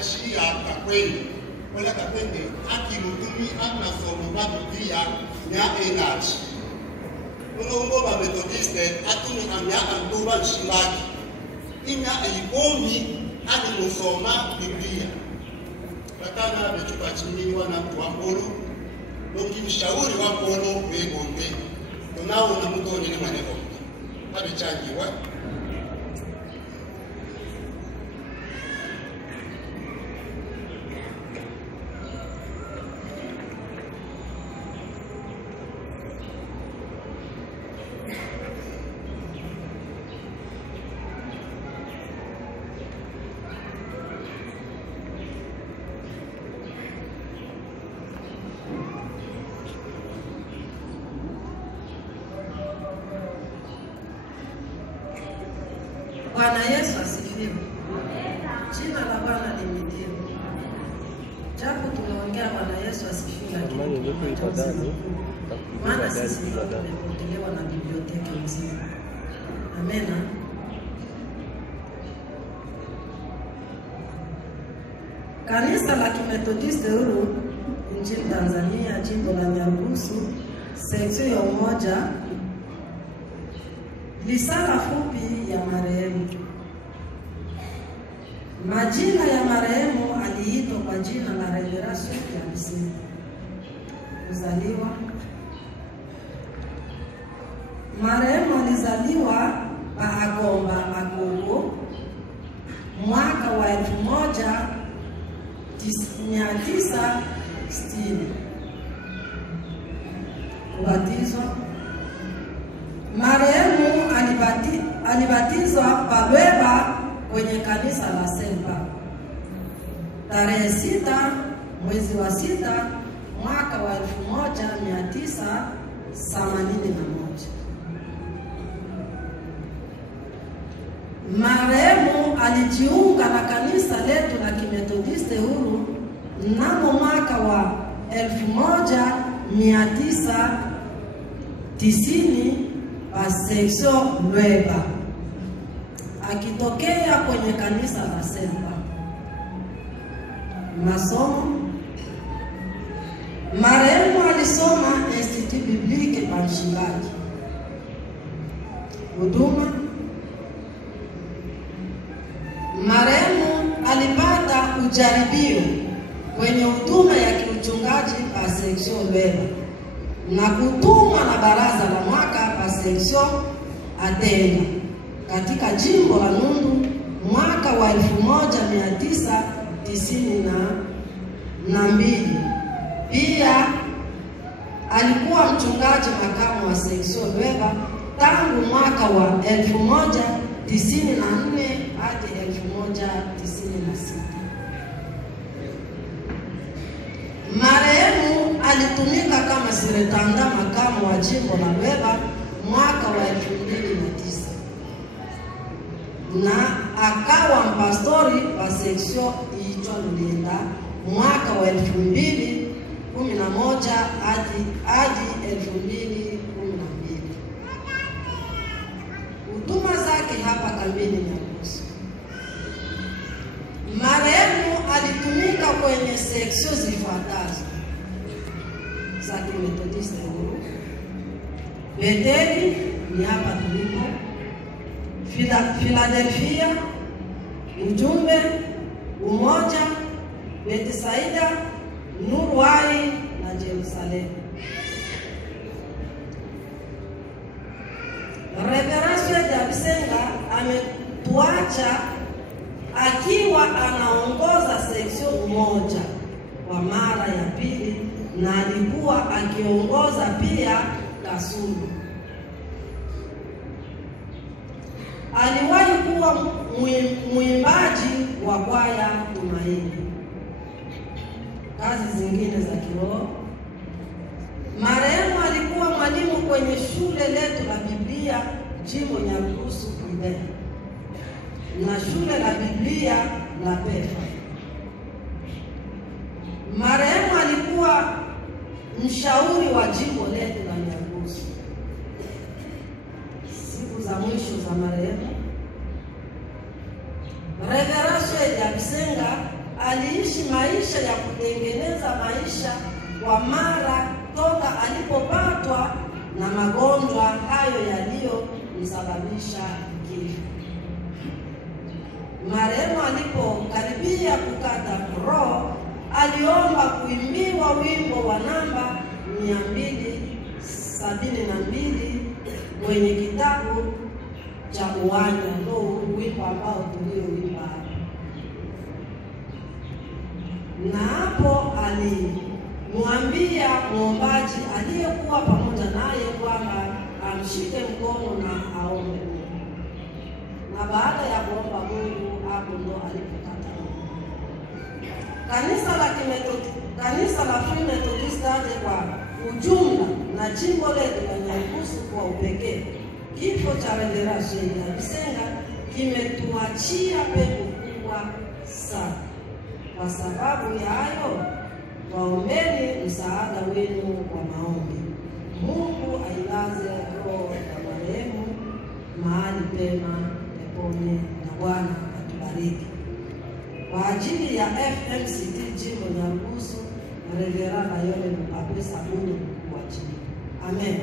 ashia kakwende wala kakwende akilutumi anasomo Biblia ya enachi unongo ba Methodiste atuni amya anduba nshimaki inya eikomi alimusoma Biblia katana bechupa chini wana wa Polo ukimshauri wa Polo wegombe tunao na mutoni ni maneno abichangiwa Bwana Yesu asifiwe. Jina la Bwana limitiwe. Japo tunaongea Bwana Yesu asifiwe, lakini maana sisi tumepokelewa na biblioteki mzima. Amena. Kanisa la Kimethodiste huru nchini Tanzania, jimbo la Nyarugusu, seksio ya Umoja, risala fupi ya marehemu. Majina ya marehemu aliitwa kwa jina la Reverence ya Msingi. Kuzaliwa. Marehemu alizaliwa Agomba Magogo mwaka wa 1960. Kubatizwa. Marehemu alibatizwa Palweba kwenye kanisa la Semba tarehe 6 mwezi wa 6 mwaka wa 1981. Marehemu alijiunga na kanisa letu la Kimethodiste huru mnamo mwaka wa 1990 Seksio Lweba, akitokea kwenye kanisa la Semba. Masomo. Marehemu alisoma Institut Biblique Panshilaki. Huduma. Marehemu alipata ujaribio kwenye huduma ya kiuchungaji pa Seksio Lweba na kutumwa na baraza la mwaka pa Seksio Atena katika jimbo la Nundu mwaka wa 1992. Pia alikuwa mchungaji makamu wa Seksio Lweba tangu mwaka wa 1994 hadi 1996. Marehemu alitumika kama siretanda makamu wa jimbo la Lweba mwaka wa 2009 na akawa mpastori wa seksio iitwa Lulinda mwaka wa 2011 hadi 2012. Huduma zake hapa kambini Nyarugusu. Marehemu alitumika kwenye seksio zifuatazo za Kimethodiste huru: Betheli ni hapa tulipo, Philadelphia, Ujumbe, Umoja, Bethsaida, Nurwai na Jerusalem. Reverence ya Bisenga ametuacha akiwa anaongoza seksio Umoja kwa mara ya pili na alikuwa akiongoza pia Kasulu. Aliwahi kuwa mwimbaji wa kwaya Tumaini. Kazi zingine za kiroho. Marehemu alikuwa mwalimu kwenye shule letu la Biblia jimbo Nyarugusu Kuibeni na shule la Biblia la Pefa. Marehemu alikuwa mshauri wa jimbo letu la Nyarugusu. Siku za mwisho za marehemu, Reverence ya Bisenga aliishi maisha ya kutengeneza maisha kwa mara toka alipopatwa na magonjwa hayo yaliyomsababisha kifo. Marehemu alipokaribia kukata roho, aliomba kuimbiwa wimbo wa namba 272 kwenye kitabu cha Uwanja. Ndio wimbo ambao tulioimba hapa. Na hapo alimwambia muombaji aliyekuwa pamoja naye kwamba amshike mkono na aombe. Na baada ya kuomba Mungu, hapo ndo alipokata roho. Kanisa la Free Methodist kwa ujumla na jimbo letu la Nyarugusu kwa upekee, kifo cha Reverend Sheila Bisenga kimetuachia pengo kubwa sana. Kwa sababu ya hayo, waombeni msaada wenu wa maombi. Mungu ailaze roho ya marehemu mahali pema peponi, na Bwana atubariki. Kwa ajili ya FMCT jimbo Nyarugusu, Reverend Ayole Mpape Sabuni wa jimbo. Amen.